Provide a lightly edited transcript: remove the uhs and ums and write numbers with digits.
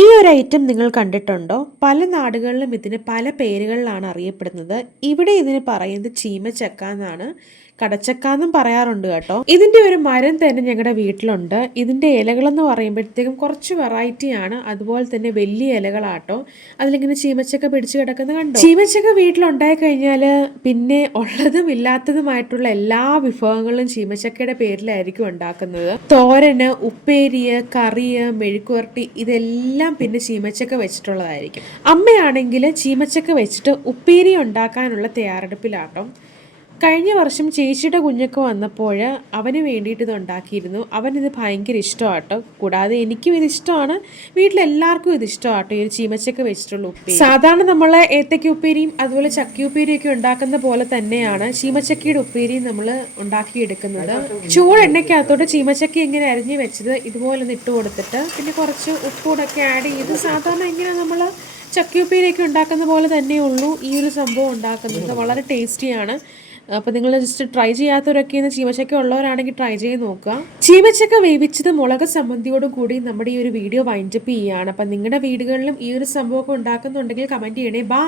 ഈ ഒരു ഐറ്റം നിങ്ങൾ കണ്ടിട്ടുണ്ടോ? പല നാടുകളിലും ഇതിന് പല പേരുകളിലാണ് അറിയപ്പെടുന്നത്. ഇവിടെ ഇതിന് പറയുന്നത് ചീമച്ചക്ക എന്നാണ്, കടച്ചക്ക എന്നും പറയാറുണ്ട് കേട്ടോ. ഇതിന്റെ ഒരു മരം തന്നെ ഞങ്ങളുടെ വീട്ടിലുണ്ട്. ഇതിന്റെ ഇലകളെന്ന് പറയുമ്പോഴത്തേക്കും കുറച്ച് വെറൈറ്റി ആണ്, അതുപോലെ തന്നെ വലിയ ഇലകളാട്ടോ. അതിലിങ്ങനെ ചീമച്ചക്ക പിടിച്ചു കിടക്കുന്നത് കണ്ടോ? ചീമച്ചക്ക വീട്ടിലുണ്ടായി കഴിഞ്ഞാൽ പിന്നെ ഉള്ളതും ഇല്ലാത്തതുമായിട്ടുള്ള എല്ലാ വിഭവങ്ങളും ചീമച്ചക്കയുടെ പേരിലായിരിക്കും ഉണ്ടാക്കുന്നത്. തോരന്, ഉപ്പേരിയ്, കറിയ്, മെഴുക്കുവരട്ടി ഇതെല്ലാം പിന്നെ ചീമച്ചക്ക വെച്ചിട്ടുള്ളതായിരിക്കും. അമ്മയാണെങ്കിൽ ചീമച്ചക്ക വെച്ചിട്ട് ഉപ്പേരി ഉണ്ടാക്കാനുള്ള തയ്യാറെടുപ്പിലാട്ടോ. കഴിഞ്ഞ വർഷം ചേച്ചിയുടെ കുഞ്ഞൊക്കെ വന്നപ്പോൾ അവന് വേണ്ടിയിട്ട് ഇത് ഉണ്ടാക്കിയിരുന്നു. അവനിത് ഭയങ്കര ഇഷ്ടമാട്ടോ. കൂടാതെ എനിക്കും ഇത് ഇഷ്ടമാണ്, വീട്ടിലെല്ലാവർക്കും ഇത് ഇഷ്ടമാട്ടോ, ഈ ഒരു ചീമച്ചക്ക വെച്ചിട്ടുള്ള ഉപ്പേരി. സാധാരണ നമ്മൾ ഏത്തക്ക ഉപ്പേരിയും അതുപോലെ ചക്ക ഉപ്പേരിയും ഒക്കെ ഉണ്ടാക്കുന്ന പോലെ തന്നെയാണ് ചീമച്ചക്കയുടെ ഉപ്പേരിയും നമ്മൾ ഉണ്ടാക്കിയെടുക്കുന്നത്. ചൂടെണ്ണയ്ക്കകത്തോട്ട് ചീമച്ചക്ക ഇങ്ങനെ അരിഞ്ഞ് വെച്ചത് ഇതുപോലെ ഒന്ന് ഇട്ട് കൊടുത്തിട്ട് പിന്നെ കുറച്ച് ഉപ്പൂടൊക്കെ ആഡ് ചെയ്ത് സാധാരണ ഇങ്ങനെ നമ്മൾ ചക്കയുപ്പേരിയൊക്കെ ഉണ്ടാക്കുന്ന പോലെ തന്നെ ഉള്ളൂ ഈ ഒരു സംഭവം ഉണ്ടാക്കുന്നത്. വളരെ ടേസ്റ്റിയാണ്. അപ്പോൾ നിങ്ങൾ ജസ്റ്റ് ട്രൈ ചെയ്യാത്തവരൊക്കെ ഇന്ന് ചീമച്ചക്ക ഉള്ളവരാണെങ്കിൽ ട്രൈ ചെയ്ത് നോക്കുക. ചീമച്ചക്ക വേവിച്ചത് മുളക് സംബന്ധിയോടും കൂടി നമ്മുടെ ഈ ഒരു വീഡിയോ വൈൻഡപ്പ് ചെയ്യുകയാണ്. അപ്പം നിങ്ങളുടെ വീടുകളിലും ഈ ഒരു സംഭവമൊക്കെ ഉണ്ടാക്കുന്നുണ്ടെങ്കിൽ കമൻറ്റ് ചെയ്യണേ. ബൈ.